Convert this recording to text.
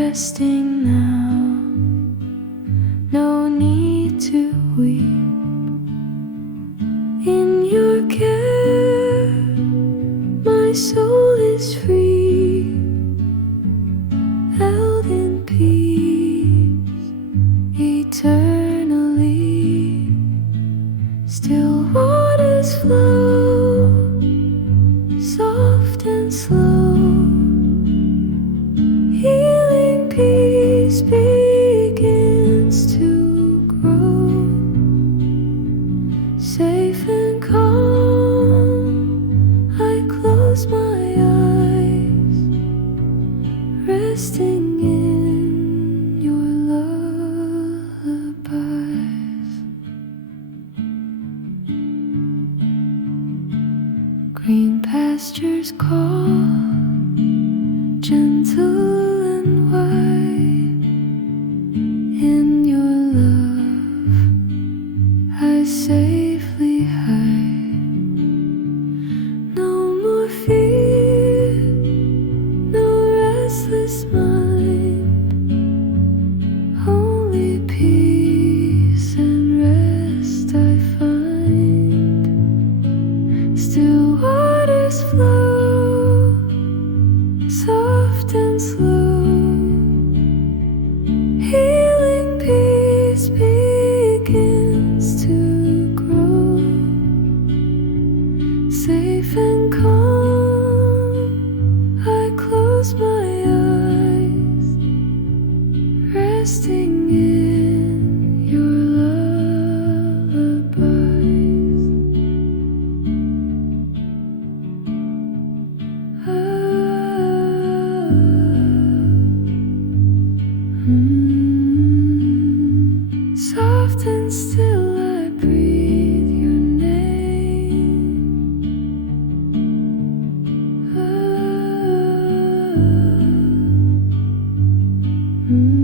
resting now, no need to weep. In your care, my soul is free, held in peace, eternally. Still waters flow, soft and slow. Healing peace begins to grow, safe and calm. I close my eyes, resting in your lullabies. Green pastures call, gentle and wide. In your love I safely hide. No more fear, no restless mind, only peace and rest I find. Still waters flow, soft and slow. Healing peace begins to grow, safe and calm. I close my eyes, resting in your lullabies. Soft and still I breathe your name. Ah.